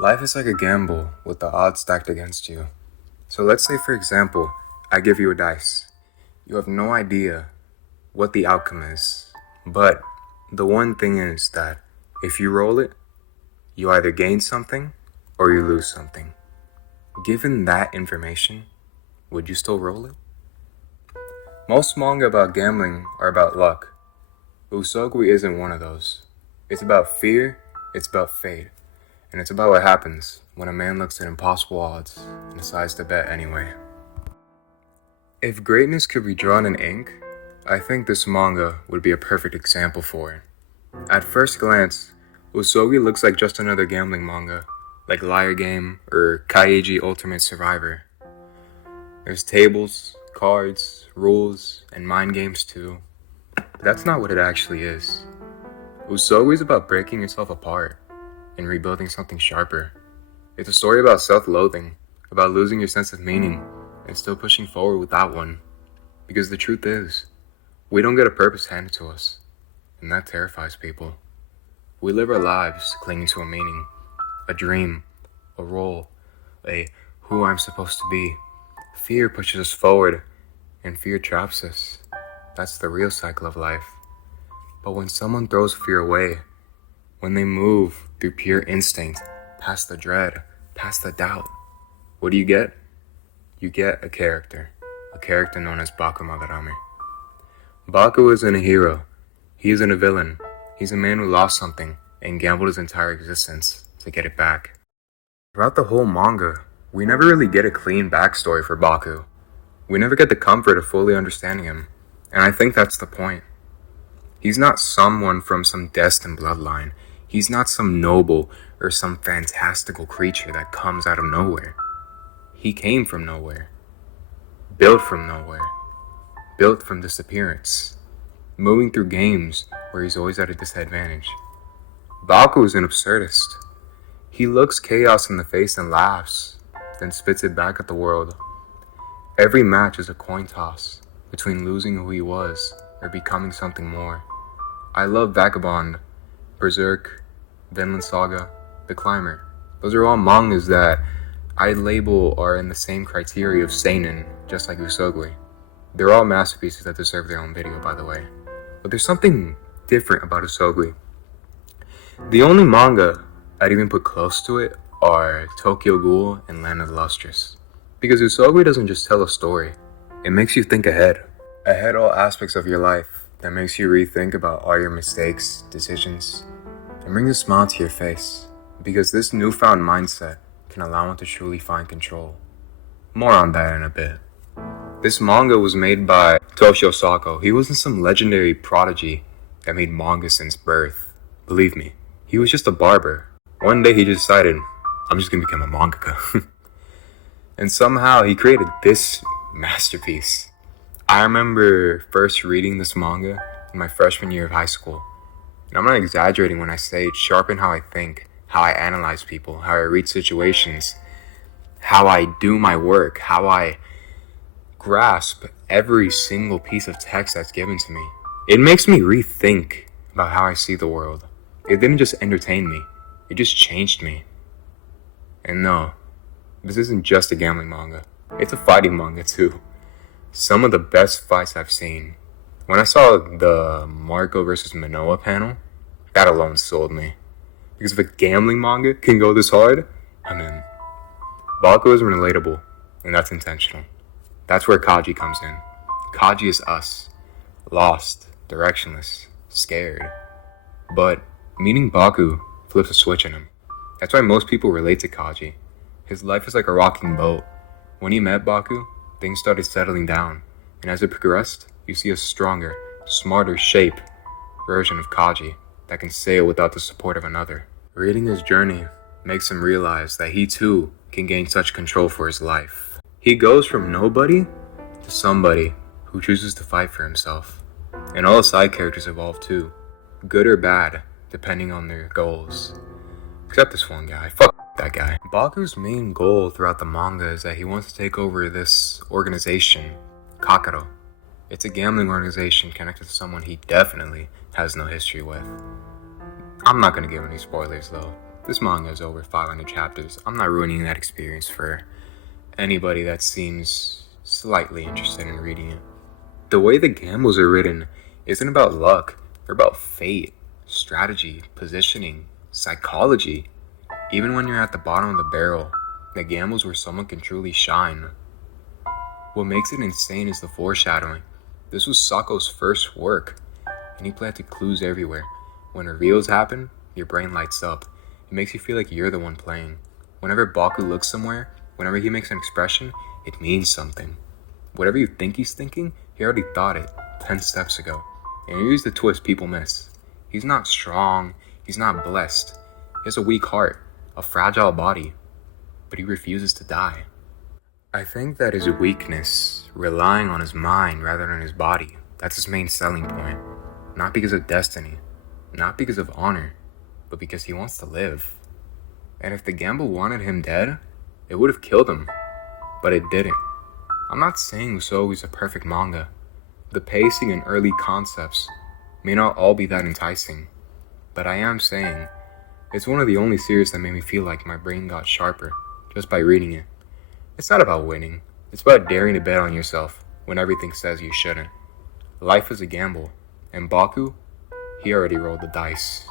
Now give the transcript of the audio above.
Life is like a gamble with the odds stacked against you. So let's say, for example, I give you a dice. You have no idea what the outcome is. But the one thing is that if you roll it, you either gain something or you lose something. Given that information, would you still roll it? Most manga about gambling are about luck. Usogui isn't one of those. It's about fear, it's about fate, and it's about what happens when a man looks at impossible odds and decides to bet anyway. If greatness could be drawn in ink, I think this manga would be a perfect example for it. At first glance, Usogui looks like just another gambling manga, like Liar Game or Kaiji Ultimate Survivor. There's tables, cards, rules, and mind games too. But that's not what it actually is. Usogui is about breaking yourself apart and rebuilding something sharper. It's a story about self-loathing, about losing your sense of meaning and still pushing forward with that one. Because the truth is, we don't get a purpose handed to us, and that terrifies people. We live our lives clinging to a meaning, a dream, a role, a who I'm supposed to be. Fear pushes us forward, and fear traps us. That's the real cycle of life. But when someone throws fear away, when they move through pure instinct, past the dread, past the doubt, what do you get? You get a character known as Baku Madarami. Baku isn't a hero. He isn't a villain. He's a man who lost something and gambled his entire existence to get it back. Throughout the whole manga, we never really get a clean backstory for Baku. We never get the comfort of fully understanding him, and I think that's the point. He's not someone from some destined bloodline. He's not some noble or some fantastical creature that comes out of nowhere. He came from nowhere, built from nowhere, built from disappearance, moving through games where he's always at a disadvantage. Baku is an absurdist. He looks chaos in the face and laughs, then spits it back at the world. Every match is a coin toss between losing who he was or becoming something more. I love Vagabond, Berserk, Vinland Saga, The Climber. Those are all mangas that I label are in the same criteria of seinen, just like Usogui. They're all masterpieces that deserve their own video, by the way. But there's something different about Usogui. The only manga I'd even put close to it are Tokyo Ghoul and Land of the Lustrous. Because Usogui doesn't just tell a story, it makes you think ahead all aspects of your life, that makes you rethink about all your mistakes, decisions, and brings a smile to your face. Because this newfound mindset can allow one to truly find control. More on that in a bit. This manga was made by Toshio Sako. He wasn't some legendary prodigy that made manga since birth. Believe me, he was just a barber. One day he decided, I'm just gonna become a mangaka. And somehow he created this masterpiece. I remember first reading this manga in my freshman year of high school. And I'm not exaggerating when I say it sharpened how I think, how I analyze people, how I read situations, how I do my work, how I grasp every single piece of text that's given to me. It makes me rethink about how I see the world. It didn't just entertain me, it just changed me. And no, this isn't just a gambling manga. It's a fighting manga too. Some of the best fights I've seen. When I saw the Marco versus Manoa panel, that alone sold me. Because if a gambling manga can go this hard, I'm in. Baku is relatable, and that's intentional. That's where Kaji comes in. Kaji is us. Lost, directionless, scared. But meeting Baku flips a switch in him. That's why most people relate to Kaji. His life is like a rocking boat. When he met Baku, things started settling down. And as it progressed, you see a stronger, smarter shape version of Kaji that can sail without the support of another. Reading his journey makes him realize that he too can gain such control for his life. He goes from nobody to somebody who chooses to fight for himself. And all the side characters evolve too, good or bad, depending on their goals. Except this one guy, fuck that guy. Baku's main goal throughout the manga is that he wants to take over this organization, Kakaro. It's a gambling organization connected to someone he definitely has no history with. I'm not gonna give any spoilers though. This manga is over 500 chapters. I'm not ruining that experience for anybody that seems slightly interested in reading it. The way the gambles are written isn't about luck. They're about fate, strategy, positioning, psychology. Even when you're at the bottom of the barrel, the gambles where someone can truly shine. What makes it insane is the foreshadowing. This was Sako's first work, and he planted clues everywhere. When reveals happen, your brain lights up. It makes you feel like you're the one playing. Whenever Baku looks somewhere, whenever he makes an expression, it means something. Whatever you think he's thinking, he already thought it 10 steps ago. And here's the twist people miss. He's not strong, he's not blessed. He has a weak heart, a fragile body, but he refuses to die. I think that his weakness, relying on his mind rather than his body, that's his main selling point. Not because of destiny, not because of honor, but because he wants to live. And if the gamble wanted him dead, it would have killed him, but it didn't. I'm not saying Usogui is a perfect manga. The pacing and early concepts may not all be that enticing, but I am saying it's one of the only series that made me feel like my brain got sharper just by reading it. It's not about winning, it's about daring to bet on yourself when everything says you shouldn't. Life is a gamble, and Baku, he already rolled the dice.